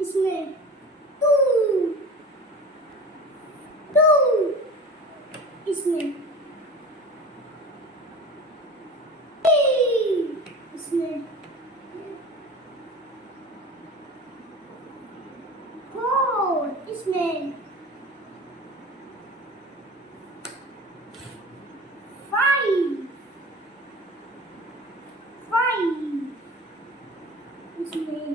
इसमें two two इसमें three इसमें फोर इसमें फाइव इसमें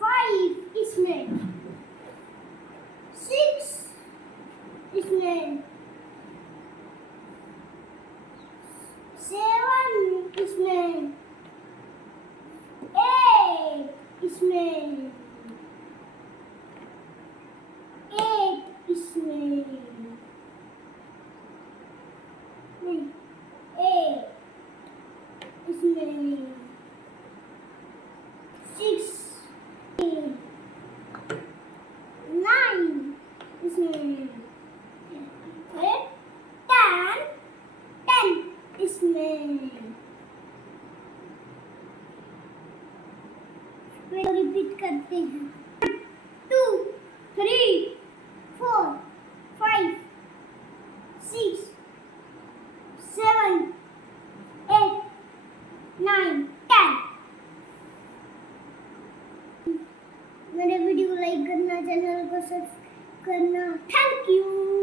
फाइव इसमें सिक्स इसमें सेवन इसमें एट इसमें एट इसमें एट इसमें सिक्स नाइन इसमें टेन इसमें रिपीट करते हैं two three four five six seven eight nine ten. मेरे वीडियो को लाइक करना, चैनल को सब्सक्राइब करना। Thank you.